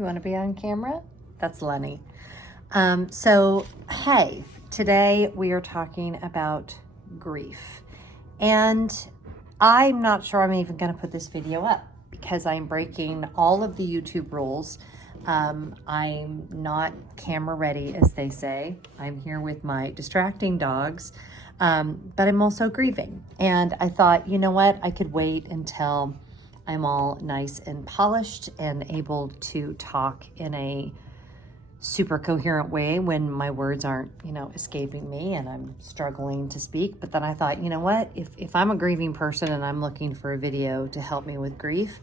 You want to be on camera? That's Lenny. Hey, today we are talking about grief. And I'm not sure I'm even going to put this video up because I'm breaking all of the YouTube rules. I'm not camera ready, as they say. I'm here with my distracting dogs, but I'm also grieving. And I thought, you know what? I could wait until I'm all nice and polished and able to talk in a super coherent way when my words aren't, escaping me and I'm struggling to speak. But then I thought, you know what? If I'm a grieving person and I'm looking for a video to help me with grief,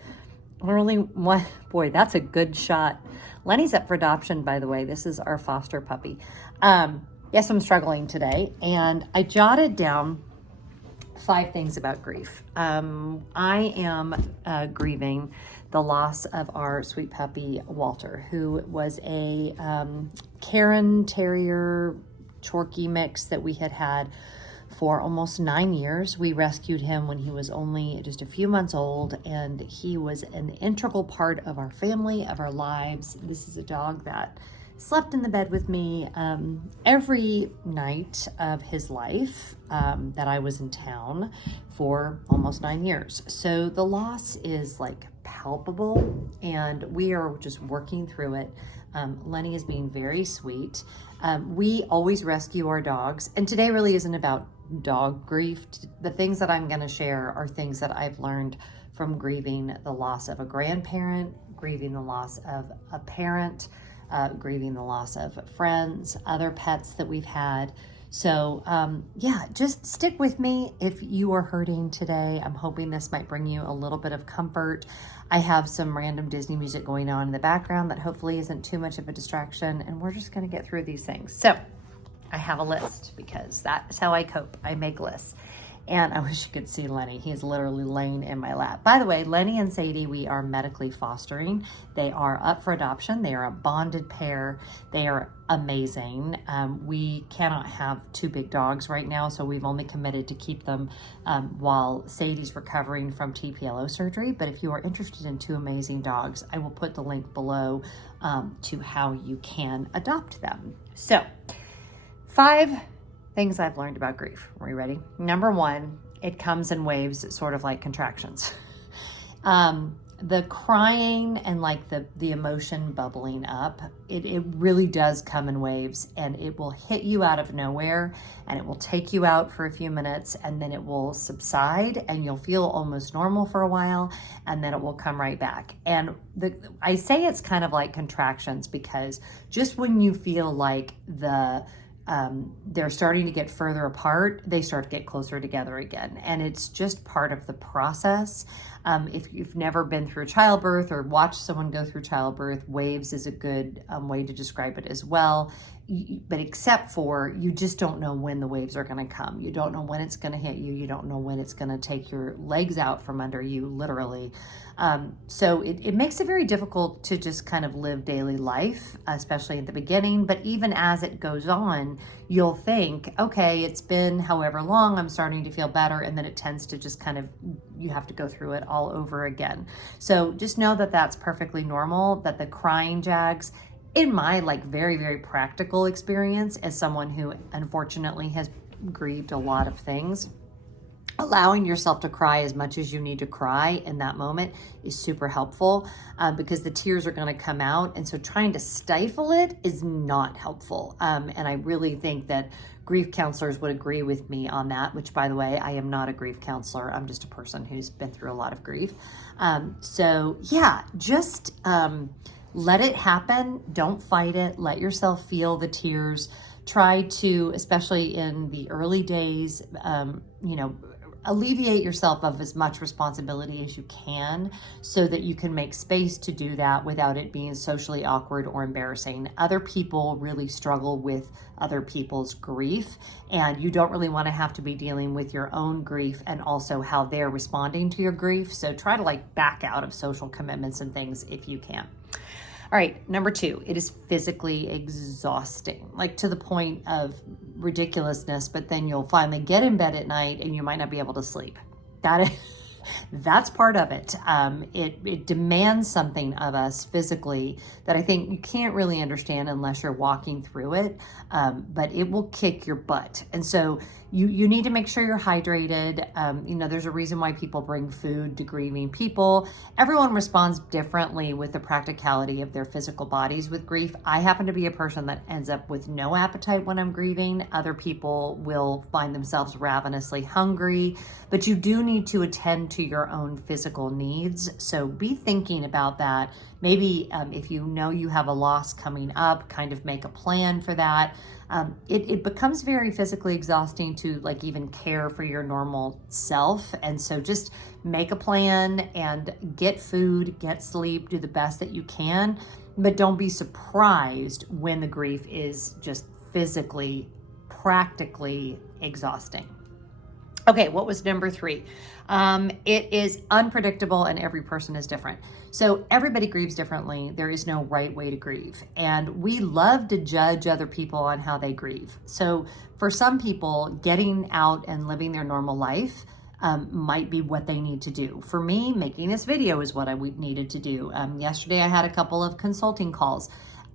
boy, that's a good shot. Lenny's up for adoption, by the way. This is our foster puppy. Yes, I'm struggling today. And I jotted down 5 things about grief. I am grieving the loss of our sweet puppy, Walter, who was a Cairn Terrier Chorky mix that we had for almost 9 years. We rescued him when he was only just a few months old, and he was an integral part of our family, of our lives. This is a dog that slept in the bed with me every night of his life that I was in town for almost 9 years. So the loss is like palpable, and we are just working through it. Lenny is being very sweet. We always rescue our dogs, and today really isn't about dog grief. The things that I'm going to share are things that I've learned from grieving the loss of a grandparent, grieving the loss of a parent, grieving the loss of friends, other pets that we've had. So just stick with me if you are hurting today. I'm hoping this might bring you a little bit of comfort. I have some random Disney music going on in the background that hopefully isn't too much of a distraction, and we're just going to get through these things. So I have a list because that's how I cope. I make lists. And I wish you could see Lenny. He's literally laying in my lap. By the way, Lenny and Sadie, we are medically fostering. They are up for adoption. They are a bonded pair. They are amazing. We cannot have 2 big dogs right now, so we've only committed to keep them while Sadie's recovering from TPLO surgery. But if you are interested in 2 amazing dogs, I will put the link below to how you can adopt them. So, 5 things I've learned about grief. Are you ready? Number 1, it comes in waves, sort of like contractions. The crying and like the emotion bubbling up, it really does come in waves, and it will hit you out of nowhere, and it will take you out for a few minutes, and then it will subside, and you'll feel almost normal for a while, and then it will come right back. And I say it's kind of like contractions because just when you feel like they're starting to get further apart, they start to get closer together again. And it's just part of the process. If you've never been through childbirth or watched someone go through childbirth, waves is a good way to describe it as well. But except for, you just don't know when the waves are going to come. You don't know when it's going to hit you. You don't know when it's going to take your legs out from under you, literally. So it makes it very difficult to just kind of live daily life, especially at the beginning. But even as it goes on, you'll think, okay, it's been however long, I'm starting to feel better. And then it tends to just kind of, you have to go through it all over again. So just know that that's perfectly normal, that the crying jags, in my very, very practical experience as someone who unfortunately has grieved a lot of things, allowing yourself to cry as much as you need to cry in that moment is super helpful because the tears are going to come out. And so trying to stifle it is not helpful. And I really think that grief counselors would agree with me on that, which, by the way, I am not a grief counselor. I'm just a person who's been through a lot of grief. Let it happen. Don't fight it. Let yourself feel the tears. Try to, especially in the early days, alleviate yourself of as much responsibility as you can so that you can make space to do that without it being socially awkward or embarrassing. Other people really struggle with other people's grief, and you don't really want to have to be dealing with your own grief and also how they're responding to your grief. So try to back out of social commitments and things if you can. All right, number 2, it is physically exhausting, to the point of ridiculousness, but then you'll finally get in bed at night and you might not be able to sleep. That That's part of it. It demands something of us physically that I think you can't really understand unless you're walking through it, but it will kick your butt. And so you need to make sure you're hydrated. There's a reason why people bring food to grieving people. Everyone responds differently with the practicality of their physical bodies with grief. I happen to be a person that ends up with no appetite when I'm grieving. Other people will find themselves ravenously hungry, but you do need to attend to your own physical needs. So be thinking about that. Maybe if you know you have a loss coming up, kind of make a plan for that. It becomes very physically exhausting to like even care for your normal self. And so just make a plan and get food, get sleep, do the best that you can, but don't be surprised when the grief is just physically, practically exhausting. Okay, what was number 3? It is unpredictable and every person is different. So everybody grieves differently. There is no right way to grieve. And we love to judge other people on how they grieve. So for some people, getting out and living their normal life might be what they need to do. For me, making this video is what I needed to do. Yesterday, I had a couple of consulting calls.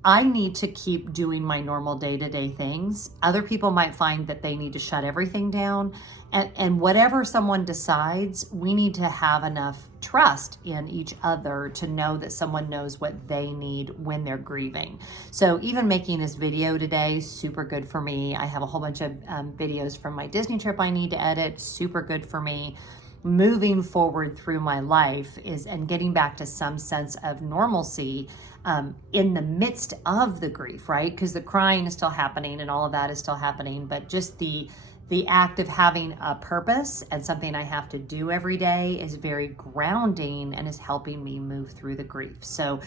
I need to keep doing my normal day-to-day things. Other people might find that they need to shut everything down. And whatever someone decides, we need to have enough trust in each other to know that someone knows what they need when they're grieving. So even making this video today, super good for me. I have a whole bunch of videos from my Disney trip I need to edit, super good for me. Moving forward through my life and getting back to some sense of normalcy in the midst of the grief, right? Because the crying is still happening and all of that is still happening, but just the act of having a purpose and something I have to do every day is very grounding and is helping me move through the grief. So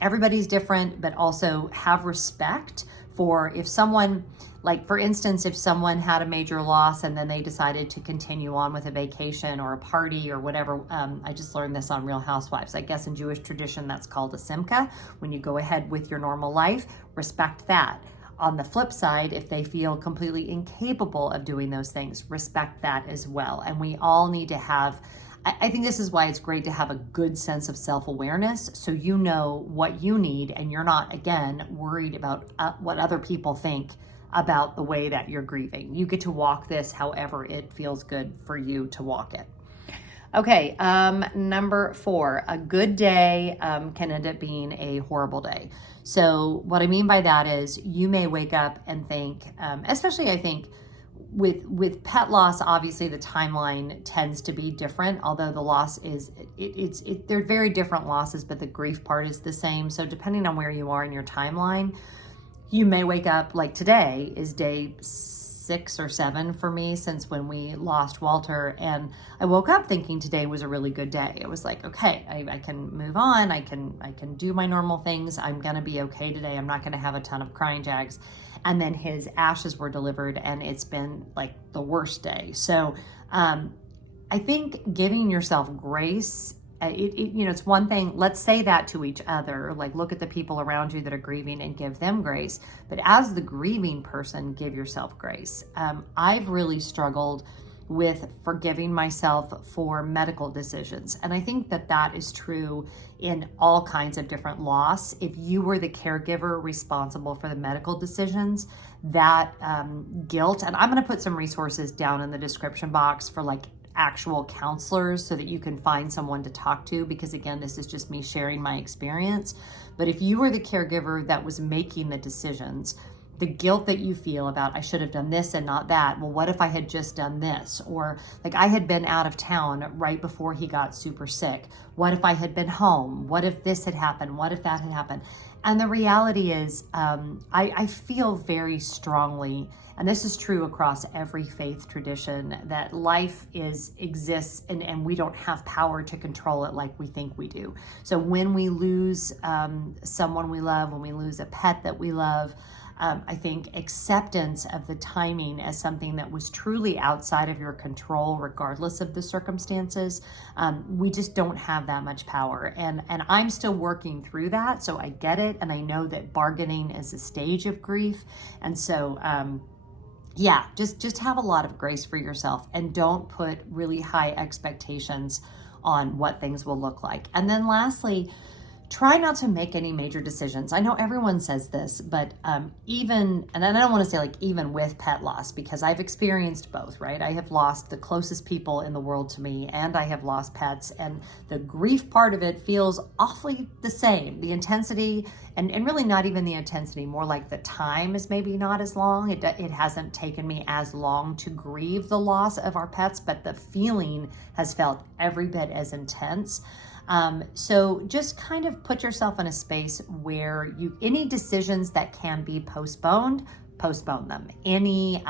everybody's different, but also have respect for if someone, like for instance, if someone had a major loss and then they decided to continue on with a vacation or a party or whatever. I just learned this on Real Housewives. I guess in Jewish tradition, that's called a simcha. When you go ahead with your normal life, respect that. On the flip side, if they feel completely incapable of doing those things, respect that as well. And we all need to have, I think this is why it's great to have a good sense of self-awareness so you know what you need and you're not, again, worried about what other people think about the way that you're grieving. You get to walk this however it feels good for you to walk it. Okay, number 4, a good day can end up being a horrible day. So what I mean by that is you may wake up and think, especially I think with pet loss, obviously the timeline tends to be different, although the loss is, they're very different losses, but the grief part is the same. So depending on where you are in your timeline, you may wake up, like today is day 6 or 7 for me since when we lost Walter, and I woke up thinking today was a really good day. It was like, okay, I can move on, I can do my normal things, I'm gonna be okay today, I'm not gonna have a ton of crying jags. And then his ashes were delivered and it's been like the worst day. So I think giving yourself grace, it's one thing, let's say that to each other, like look at the people around you that are grieving and give them grace. But as the grieving person, give yourself grace. I've really struggled with forgiving myself for medical decisions. And I think that that is true in all kinds of different loss. If you were the caregiver responsible for the medical decisions, that guilt, and I'm going to put some resources down in the description box for like actual counselors so that you can find someone to talk to, because again, this is just me sharing my experience. But if you were the caregiver that was making the decisions, the guilt that you feel about, I should have done this and not that. Well, what if I had just done this? Or like I had been out of town right before he got super sick. What if I had been home? What if this had happened? What if that had happened? And the reality is, I feel very strongly, and this is true across every faith tradition, that life exists and we don't have power to control it like we think we do. So when we lose someone we love, when we lose a pet that we love, I think acceptance of the timing as something that was truly outside of your control, regardless of the circumstances, we just don't have that much power. And I'm still working through that, so I get it. And I know that bargaining is a stage of grief. And so yeah, just have a lot of grace for yourself and don't put really high expectations on what things will look like. And then lastly, try not to make any major decisions. I know everyone says this, but even, and I don't want to say like even with pet loss, because I've experienced both, right? I have lost the closest people in the world to me, and I have lost pets, and the grief part of it feels awfully the same. The intensity, and really not even the intensity, more like the time is maybe not as long. It hasn't taken me as long to grieve the loss of our pets, but the feeling has felt every bit as intense. So just kind of put yourself in a space where any decisions that can be postponed, postpone them. Any,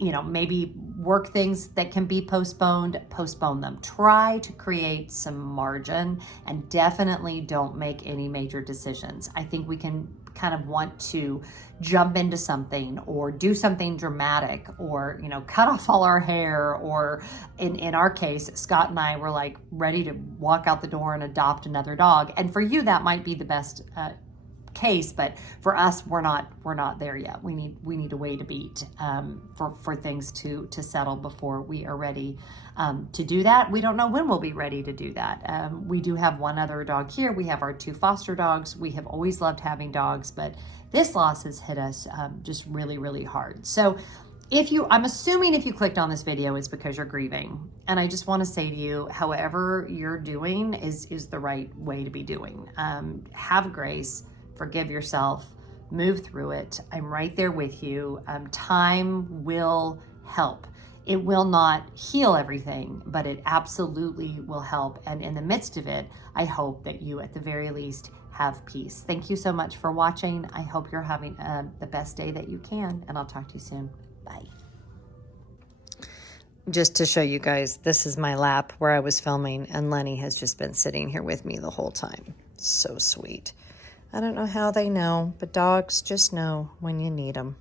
maybe work things that can be postponed, postpone them. Try to create some margin, and definitely don't make any major decisions. I think we can kind of want to jump into something or do something dramatic, or cut off all our hair, or in our case, Scott and I were like ready to walk out the door and adopt another dog. And for you that might be the best case, but for us, we're not there yet. We need to wait a beat for things to settle before we are ready to do that. We don't know when we'll be ready to do that. We do have one other dog here. We have our 2 foster dogs. We have always loved having dogs, but this loss has hit us just really, really hard. So I'm assuming if you clicked on this video, it's because you're grieving. And I just want to say to you, however you're doing is the right way to be doing. Have grace. Forgive yourself, move through it. I'm right there with you. Time will help. It will not heal everything, but it absolutely will help. And in the midst of it, I hope that you at the very least have peace. Thank you so much for watching. I hope you're having the best day that you can, and I'll talk to you soon. Bye. Just to show you guys, this is my lap where I was filming, and Lenny has just been sitting here with me the whole time. So sweet. I don't know how they know, but dogs just know when you need them.